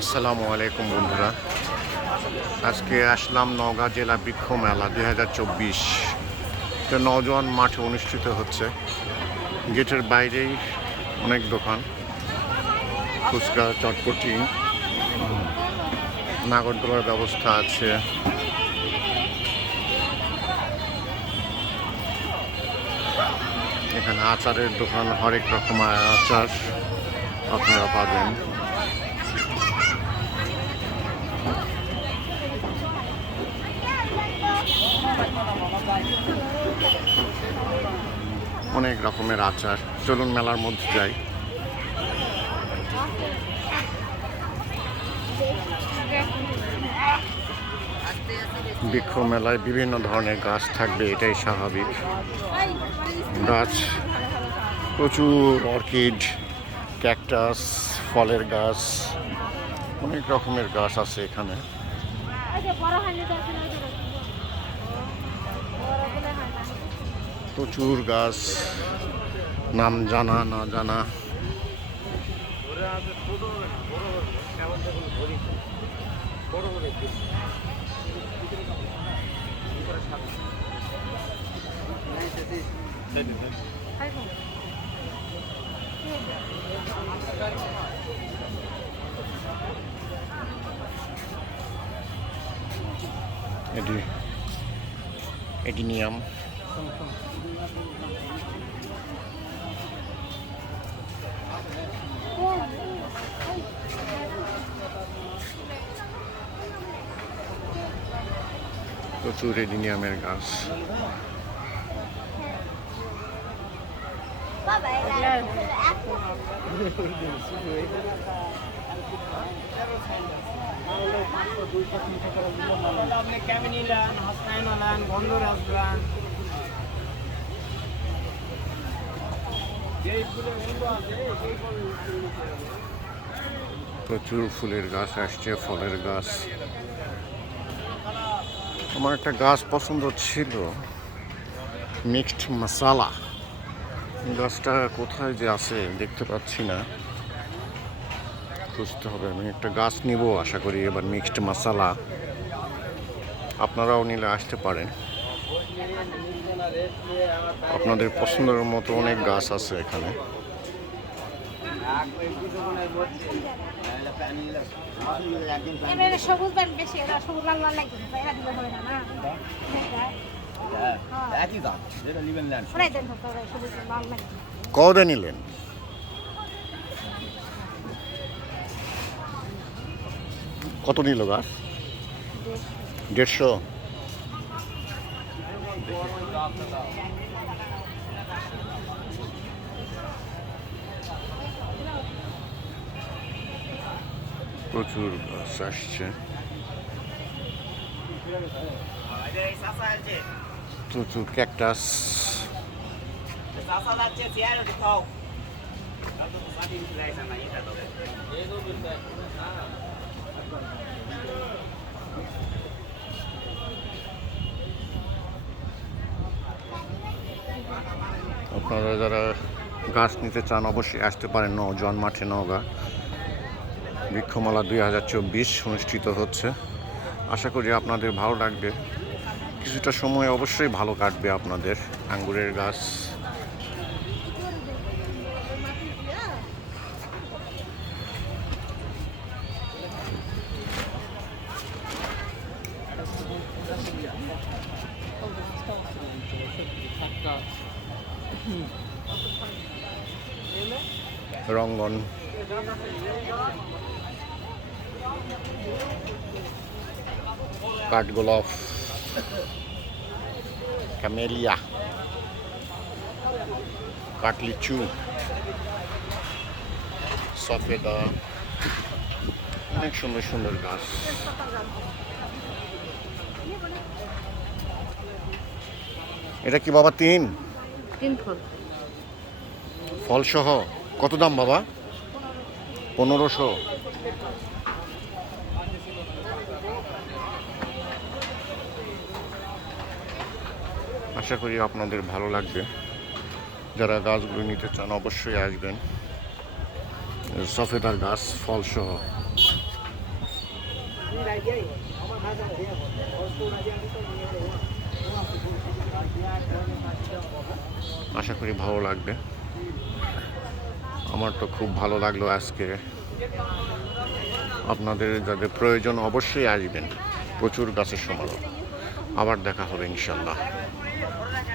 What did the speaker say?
আসসালামু আলাইকুম বন্ধুরা, আজকে আসলাম নওগাঁ জেলা বৃক্ষ মেলা 2024। এটা নওজোয়ান মাঠে অনুষ্ঠিত হচ্ছে। গেটের বাইরেই অনেক দোকান, ফুচকা, চটপটি, নাগরদোলার ব্যবস্থা আছে। এখানে আচারের দোকান, হরেক রকমের আচার আপনারা পাবেন। অনেক রকমের আচার। চলুন মেলার মধ্যে যাই। বৃক্ষ মেলায় বিভিন্ন ধরনের গাছ থাকবে, এটাই স্বাভাবিক। গাছ প্রচুর, অর্কিড, ক্যাকটাস, ফলের গাছ, অনেক রকমের গাছ আছে এখানে। প্রচুর গাছ, নাম জানা না জানা। এডিনিয়াম, প্রচুর এডিনিয়ামের গাছ। প্রচুর ফুলের গাছ আসছে, ফলের গাছ। আমার একটা গাছ পছন্দ ছিল, মিক্সড মশালা। গাছটা কোথায় যে আছে দেখতে পাচ্ছি না, খুঁজতে হবে। আমি একটা গাছ নিব আশা করি এবার, মিক্সড মশালা। আপনারাও নিলে আসতে পারেন, আপনাদের পছন্দের মতো অনেক গাছ আছে এখানে। কত নিলেন? কত নিল গাছ? 150। প্রচুর গাছ আসছে, প্রচুর ক্যাকটাস। আপনারা যারা গাছ নিতে চান অবশ্যই আসতে পারেন নওজোয়ান মাঠে। নওগাঁ বৃক্ষমেলা 2024 অনুষ্ঠিত হচ্ছে। আশা করি আপনাদের ভালো লাগবে, কিছুটা সময় অবশ্যই ভালো কাটবে আপনাদের। আঙ্গুরের গাছ, রঙ্গন, কাঠগোলাপ, ক্যামেলিয়া, কাঠলিচু, সফেদা, অনেক সুন্দর সুন্দর গাছ। এটা কি বাবা তিন ফল? ফল সহ কত দাম বাবা? 1500। আশা করি আপনাদের ভালো লাগবে। যারা গাছগুলো নিতে চান অবশ্যই আসবেন। সফেদার গাছ ফল সহ। আশা করি ভালো লাগবে। আমার তো খুব ভালো লাগলো আজকে। আপনাদের যাদের প্রয়োজন অবশ্যই আসবেন। প্রচুর গাছের সমারোহ। আবার দেখা হবে ইনশাল্লাহ।